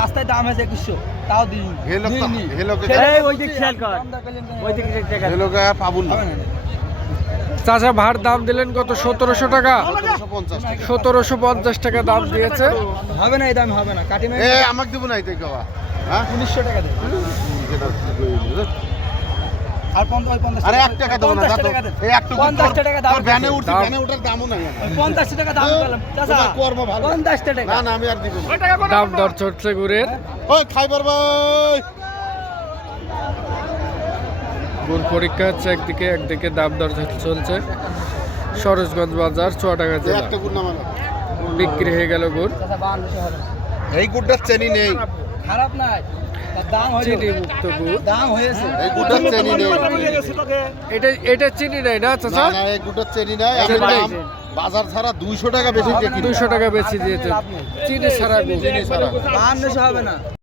রাস্তায় দাম আছে 2100 তাও দিই চাচা ভার দাম দিলেন কত? 1700 টাকা। 1750 টাকা দাম দিয়েছে। হবে না, এই দাম হবে না। কাটি নাই আমাকে দেবো নাই তুই বাবা। 1900 টাকা দে। আর 50 আরে 1 টাকা দেবো না, এই 50 টাকা দাম। ভ্যানে উঠছি, ভ্যানে ওঠার দামও নাই। 50 টাকা দাম পেলাম চাচা। কর্ম ভালো। 50 টাকা। না না, আমি আর দিব না। দাম দর চড়ছে গুড়ের। ওই খাইবার ভাই, গুড় পরীক্ষা হচ্ছে একদিকে দাম দর চলছে। সরোজগঞ্জ বাজার চুয়াডাঙ্গা জেলা একটা গুড় নামানো। বিক্রি হয়ে গেল গুড়। চাচা 5200 হবে। এই গুড়টার চেনি নেই। খারাপ নাই, তার দাম হয়েছে। চিনি মুক্ত গুড়। দাম হয়েছে। এই গুড়টার চেনি নেই। এটা চিনি নাই না চাচা? না না, এই গুড়টার চেনি নাই। আমি দাম বাজার ছাড়া 200 টাকা বেশি দিয়ে কিনি। 200 টাকা বেশি দিয়েছে চিনি ছাড়া গুড়। চিনি ছাড়া। 5200 হবে না।